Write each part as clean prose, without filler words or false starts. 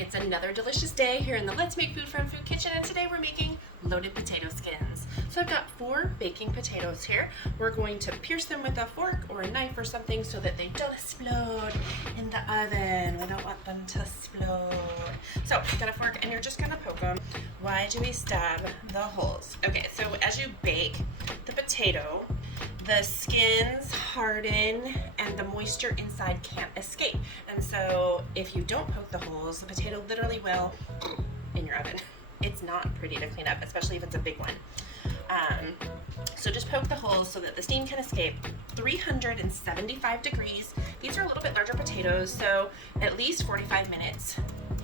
It's another delicious day here in the Let's Make Food Fun Food Kitchen, and today we're making loaded potato skins. So I've got 4 baking potatoes here. We're going to pierce them with a fork or a knife or something so that they don't explode in the oven. We don't want them to explode. So you've got a fork and you're just gonna poke them. Why do we stab the holes? Okay, so as you bake the potato, the skins harden and the moisture inside can't escape. And so if you don't poke the holes, the potato literally will in your oven. It's not pretty to clean up, especially if it's a big one. So just poke the holes so that the steam can escape. 375 degrees. These are a little bit larger potatoes, so at least 45 minutes,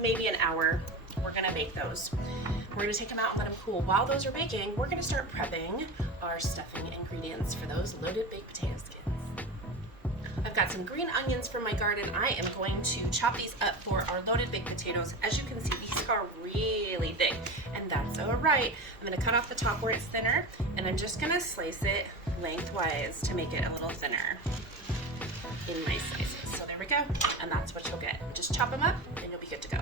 maybe an hour. We're gonna bake those. We're gonna take them out and let them cool. While those are baking, we're gonna start prepping our stuffing ingredients for those loaded baked potato skins. I've got some green onions from my garden. I am going to chop these up for our loaded baked potatoes. As you can see, these are really thick, and that's all right. I'm gonna cut off the top where it's thinner, and I'm just gonna slice it lengthwise to make it a little thinner in my slices. So there we go, and that's what you'll get. Just chop them up, and you'll be good to go.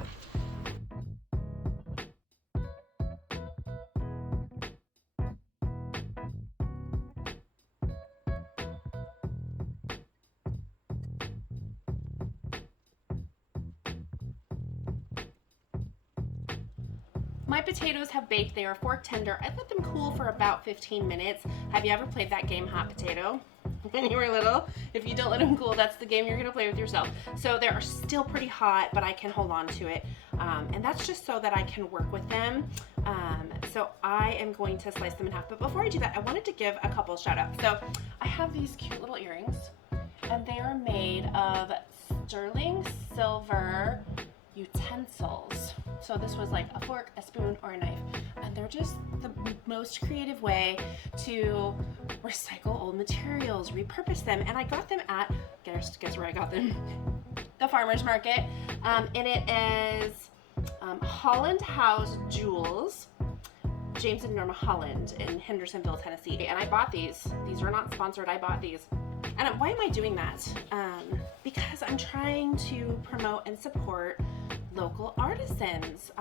My potatoes have baked. They are fork tender. I let them cool for about 15 minutes. Have you ever played that game, Hot Potato? When you were little? If you don't let them cool, that's the game you're gonna play with yourself. So they are still pretty hot, but I can hold on to it. And that's just so that I can work with them. So I am going to slice them in half. But before I do that, I wanted to give a couple shout outs. So I have these cute little earrings, and they are made of sterling silver utensils. So this was like a fork, a spoon, or a knife. And they're just the most creative way to recycle old materials, repurpose them. And I got them at, guess where I got them? The farmer's market. And it is Holland House Jewels, James and Norma Holland in Hendersonville, Tennessee. And I bought these. These are not sponsored. I bought these. And why am I doing that? Because I'm trying to promote and support local artisans.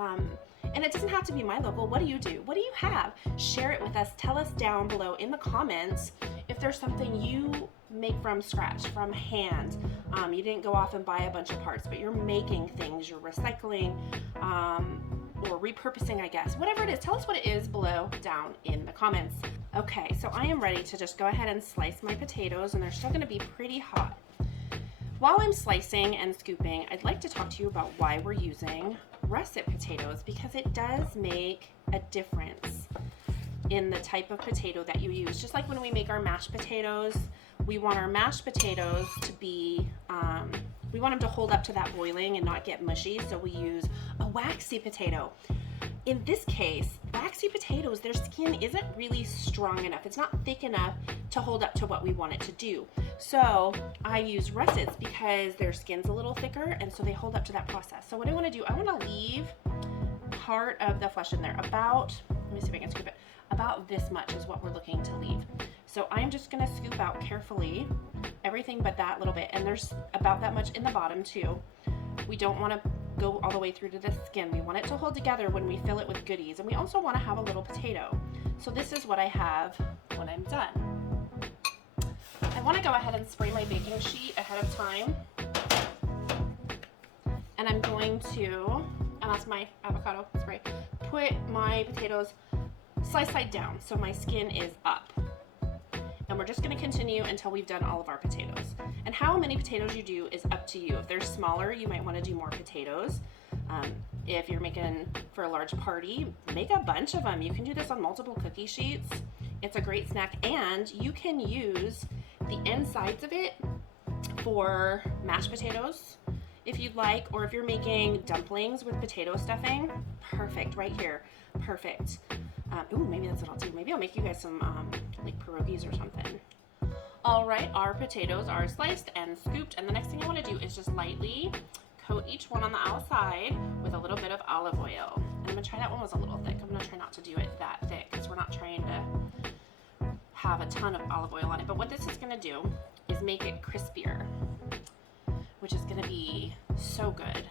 And it doesn't have to be my local. What do you do? What do you have? Share it with us. Tell us down below in the comments if there's something you make from scratch, from hand. You didn't go off and buy a bunch of parts, but you're making things, you're recycling, or repurposing, I guess. Whatever it is, tell us what it is below down in the comments. Okay, so I am ready to just go ahead and slice my potatoes, and they're still gonna be pretty hot. While I'm slicing and scooping, I'd like to talk to you about why we're using russet potatoes, because it does make a difference in the type of potato that you use. Just like when we make our mashed potatoes, we want our mashed potatoes to be, we want them to hold up to that boiling and not get mushy, so we use a waxy potato. In this case, waxy potatoes, their skin isn't really strong enough. It's not thick enough to hold up to what we want it to do. So I use russets because their skin's a little thicker, and so they hold up to that process. So what I wanna do, I wanna leave part of the flesh in there. About, let me see if I can scoop it, about this much is what we're looking to leave. So I'm just gonna scoop out carefully everything but that little bit, and there's about that much in the bottom too. We don't wanna go all the way through to the skin. We want it to hold together when we fill it with goodies, and we also want to have a little potato. So this is what I have when I'm done. I want to go ahead and spray my baking sheet ahead of time, and I'm going to, and that's my avocado spray, put my potatoes slice side down so my skin is up. And we're just going to continue until we've done all of our potatoes. And how many potatoes you do is up to you. If they're smaller, you might want to do more potatoes. If you're making for a large party, make a bunch of them. You can do this on multiple cookie sheets. It's a great snack, and you can use the insides of it for mashed potatoes if you'd like, or if you're making dumplings with potato stuffing, perfect, right here, perfect. Ooh, maybe that's what I'll do. Maybe I'll make you guys some like pierogies or something. All right, our potatoes are sliced and scooped, and the next thing I want to do is just lightly coat each one on the outside with a little bit of olive oil. And I'm gonna try, that one was a little thick. I'm gonna try not to do it that thick because we're not trying to have a ton of olive oil on it. But what this is gonna do is make it crispier, which is gonna be so good.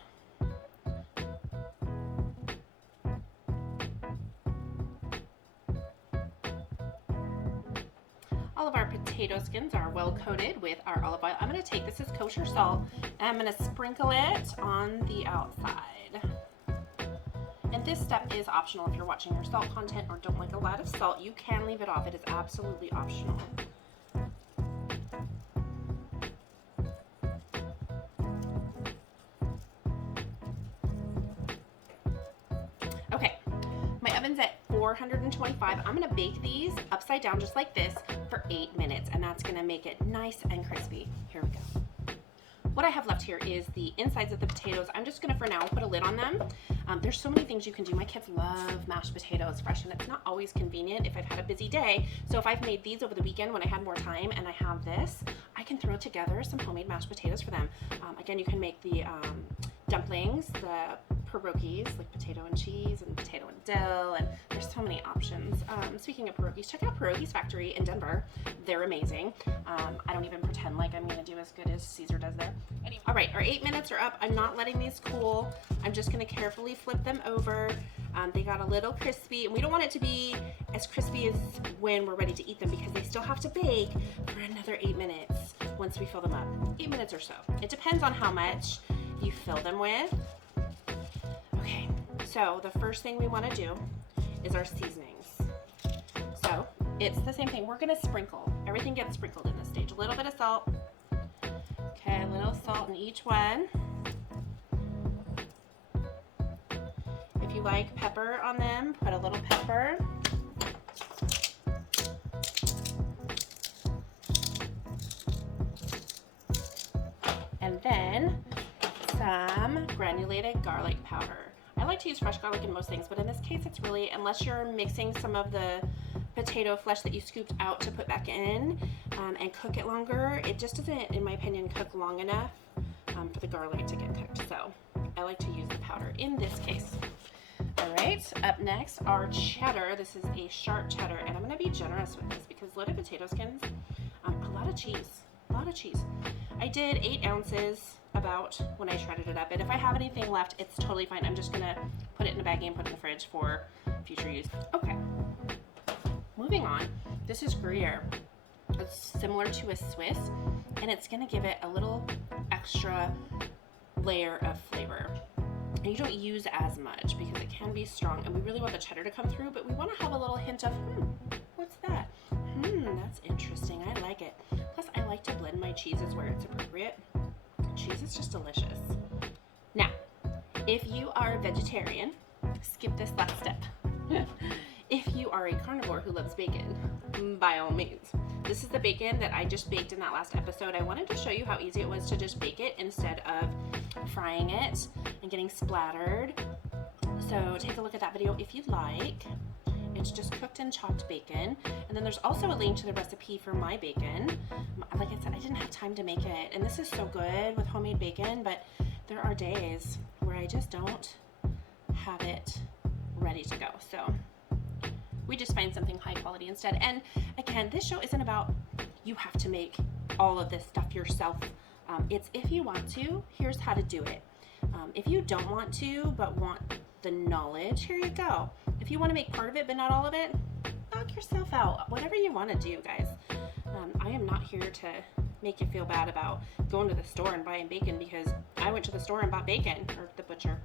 all of our potato skins are well coated with our olive oil, I'm going to take, this is kosher salt, and I'm going to sprinkle it on the outside. And this step is optional if you're watching your salt content or don't like a lot of salt. You can leave it off. It is absolutely optional. Okay, my oven's at 425. I'm gonna bake these upside down just like this for 8 minutes, and that's gonna make it nice and crispy. Here we go. What I have left here is the insides of the potatoes. I'm just gonna, for now, put a lid on them. There's so many things you can do. My kids love mashed potatoes fresh, and it's not always convenient if I've had a busy day. So if I've made these over the weekend when I had more time and I have this, I can throw together some homemade mashed potatoes for them. Again, you can make the dumplings, the pierogies, like potato and cheese and potato and dill, and there's so many options. Speaking of pierogies, check out Pierogies Factory in Denver. They're amazing. I don't even pretend like I'm gonna do as good as Caesar does there. Anyway. All right, our 8 minutes are up. I'm not letting these cool. I'm just gonna carefully flip them over. They got a little crispy, and we don't want it to be as crispy as when we're ready to eat them because they still have to bake for another 8 minutes once we fill them up. 8 minutes or so. It depends on how much you fill them with. Okay, so the first thing we want to do is our seasonings. So it's the same thing. We're going to sprinkle. Everything gets sprinkled in this stage. A little bit of salt. Okay, a little salt in each one. If you like pepper on them, put a little pepper. And then some granulated garlic powder. I like to use fresh garlic in most things, but in this case it's really, unless you're mixing some of the potato flesh that you scooped out to put back in and cook it longer, it just doesn't, in my opinion, cook long enough for the garlic to get cooked. So I like to use the powder in this case. All right, up next, our cheddar. This is a sharp cheddar, and I'm gonna be generous with this because loaded potato skins, a lot of cheese. I did 8 ounces about when I shredded it up, and if I have anything left, it's totally fine. I'm just gonna put it in a baggie and put it in the fridge for future use. Okay, moving on. This is Gruyere. It's similar to a Swiss, and it's gonna give it a little extra layer of flavor. And you don't use as much because it can be strong, and we really want the cheddar to come through, but we want to have a little hint of, what's that? That's interesting. I like it. Plus, I like to blend my cheeses where it's appropriate. Cheese is just delicious. Now, if you are a vegetarian, skip this last step. If you are a carnivore who loves bacon, by all means. This is the bacon that I just baked in that last episode. I wanted to show you how easy it was to just bake it instead of frying it and getting splattered. So take a look at that video if you'd like. It's just cooked and chopped bacon. And then there's also a link to the recipe for my bacon. Like I said, I didn't have time to make it. And this is so good with homemade bacon, but there are days where I just don't have it ready to go. So we just find something high quality instead. And again, this show isn't about you have to make all of this stuff yourself. It's if you want to, here's how to do it. If you don't want to, but want the knowledge, here you go. If you want to make part of it, but not all of it, knock yourself out. Whatever you want to do, guys. I am not here to make you feel bad about going to the store and buying bacon because I went to the store and bought bacon, or the butcher.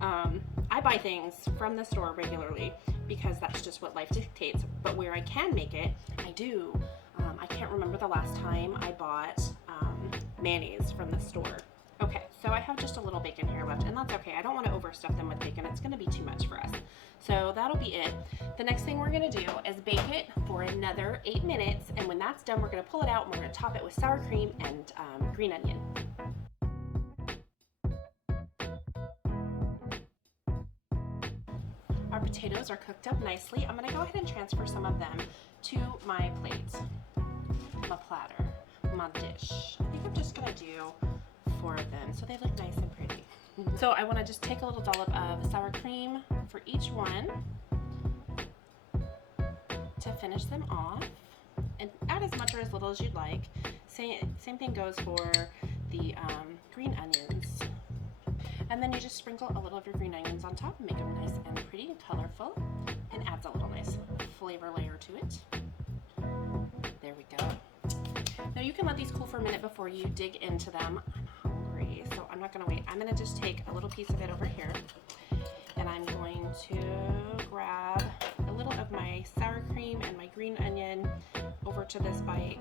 I buy things from the store regularly because that's just what life dictates. But where I can make it, I do. I can't remember the last time I bought mayonnaise from the store. Okay, so I have just a little bacon here left, and that's okay. I don't want to overstuff them with bacon. It's going to be too much for us. So that'll be it. The next thing we're going to do is bake it for another 8 minutes, and when that's done, we're going to pull it out and we're going to top it with sour cream and green onion. Our potatoes are cooked up nicely. I'm going to go ahead and transfer some of them to my plate, my platter, my dish. I think I'm just going to do 4 of them so they look nice and pretty. So I want to just take a little dollop of sour cream for each one to finish them off, and add as much or as little as you'd like. Same thing goes for the green onions. And then you just sprinkle a little of your green onions on top and make them nice and pretty and colorful, and adds a little nice flavor layer to it. you can let these cool for a minute before you dig into them. I'm hungry, so I'm not gonna wait. I'm gonna just take a little piece of it over here, and I'm going to grab a little of my sour cream and my green onion over to this bite.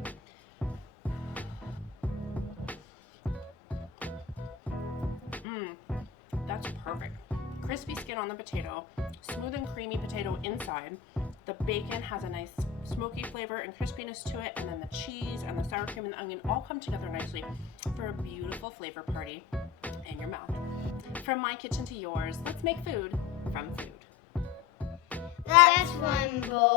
That's perfect. Crispy skin on the potato, smooth and creamy potato inside. The bacon has a nice smoky flavor and crispiness to it, and then the cheese and the sour cream and the onion all come together nicely for a beautiful flavor party in your mouth. From my kitchen to yours, let's make food from food. That's one bowl.